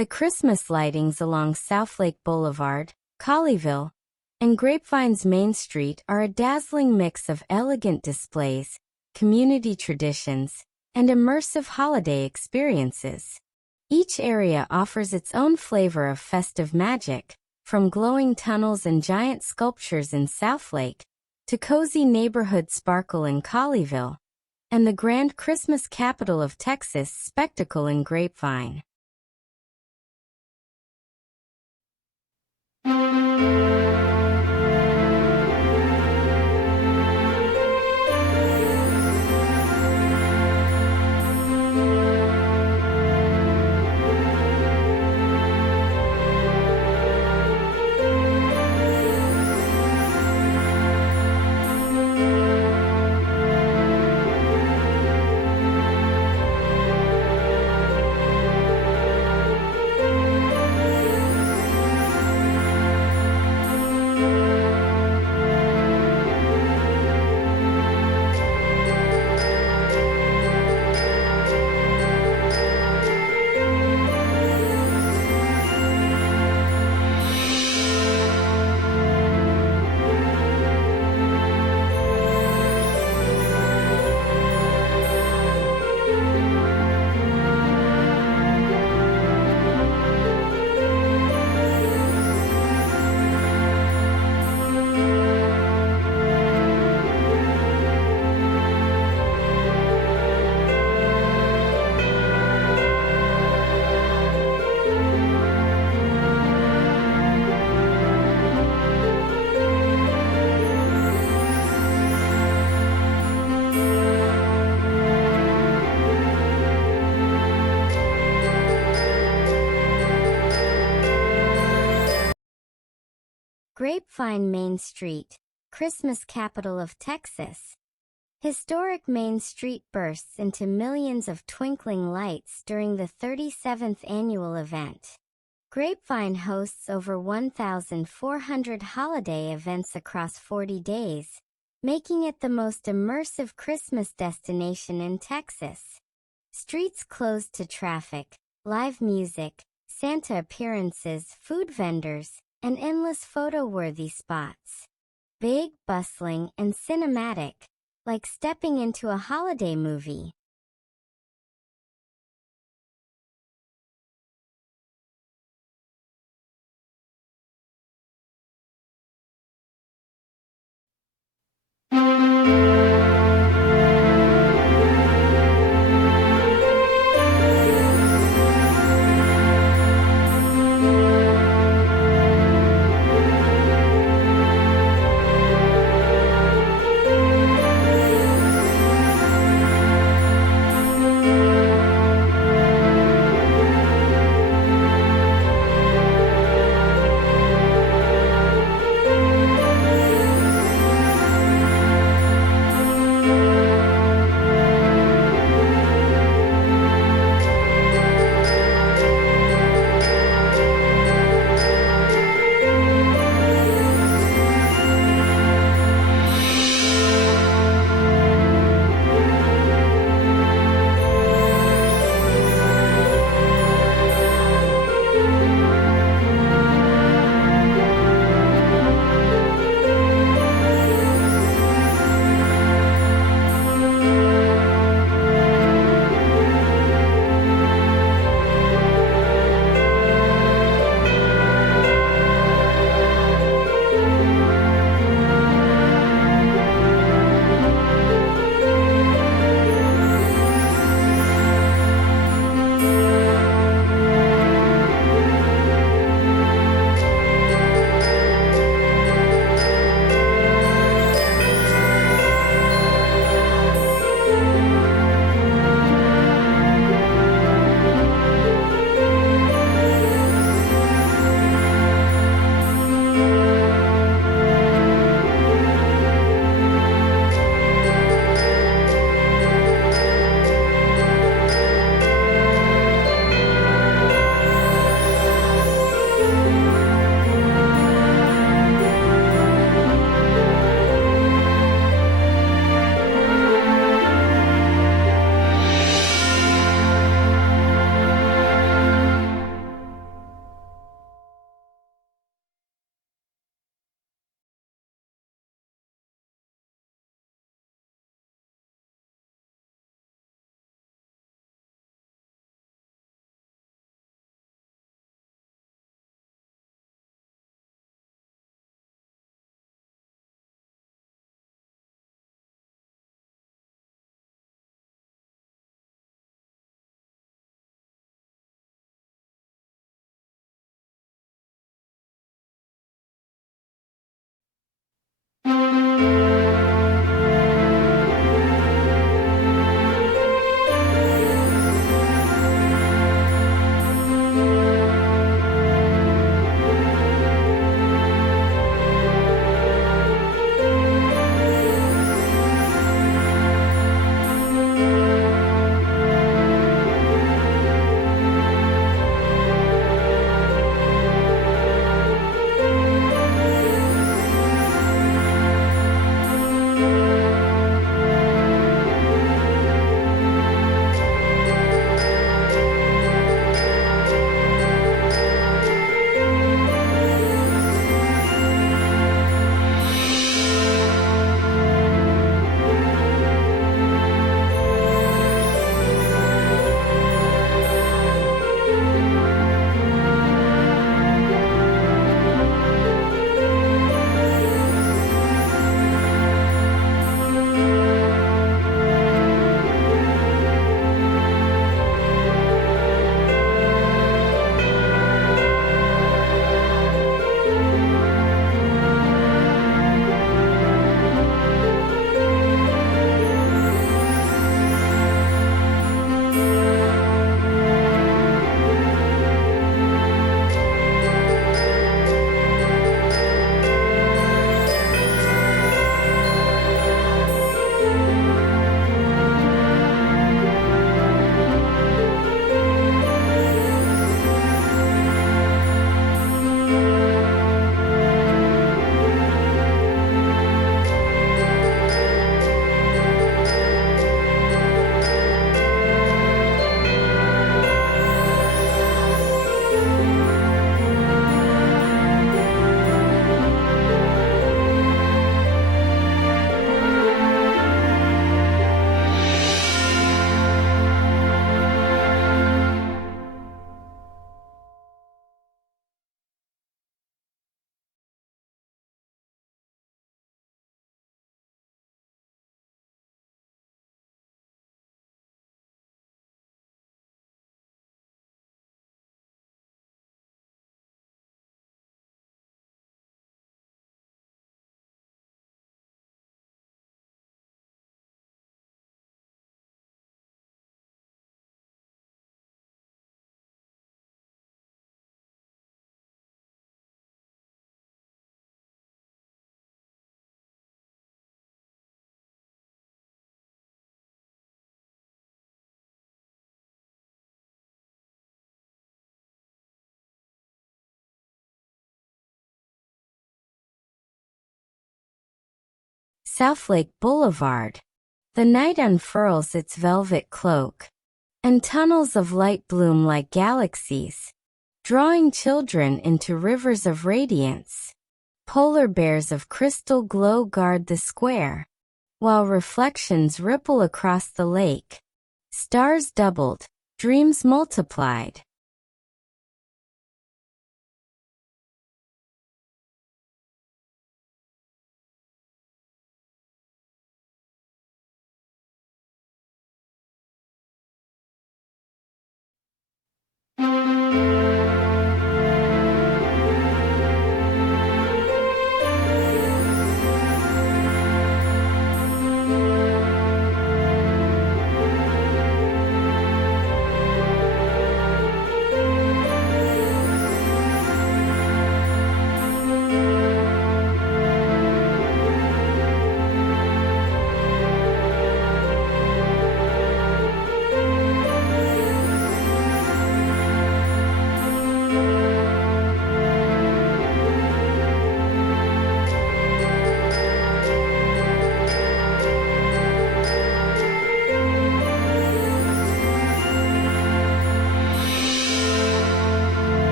The Christmas lightings along Southlake Boulevard, Colleyville, and Grapevine's Main Street are a dazzling mix of elegant displays, community traditions, and immersive holiday experiences. Each area offers its own flavor of festive magic, from glowing tunnels and giant sculptures in Southlake, to cozy neighborhood sparkle in Colleyville, and the grand Christmas capital of Texas spectacle in Grapevine. Grapevine Main Street, Christmas capital of Texas. Historic Main Street bursts into millions of twinkling lights during the 37th annual event. Grapevine hosts over 1,400 holiday events across 40 days, making it the most immersive Christmas destination in Texas. Streets closed to traffic, live music, Santa appearances, food vendors, and endless photo-worthy spots. Big, bustling, and cinematic, like stepping into a holiday movie. Southlake Boulevard. The night unfurls its velvet cloak, and tunnels of light bloom like galaxies, drawing children into rivers of radiance. Polar bears of crystal glow guard the square, while reflections ripple across the lake. Stars doubled, dreams multiplied.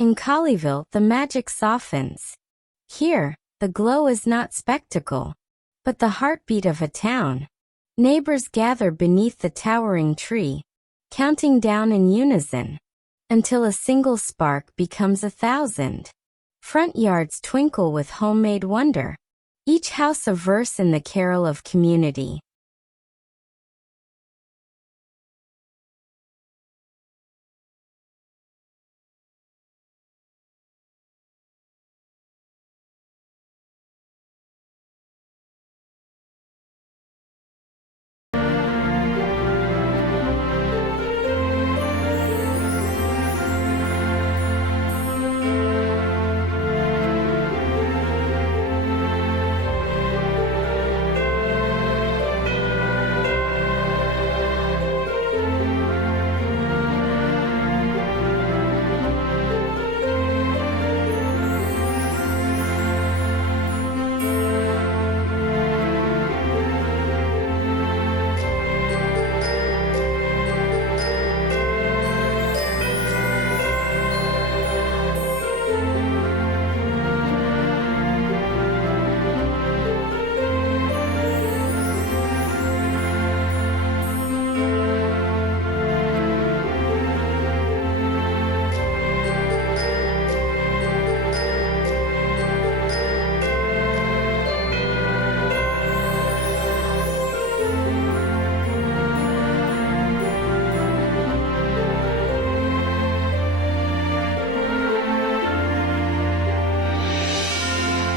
In Colleyville, the magic softens. Here, the glow is not spectacle, but the heartbeat of a town. Neighbors gather beneath the towering tree, counting down in unison, until a single spark becomes 1,000. Front yards twinkle with homemade wonder, each house a verse in the carol of community.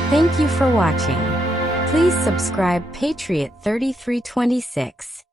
Thank you for watching. Please subscribe Patriot 3326.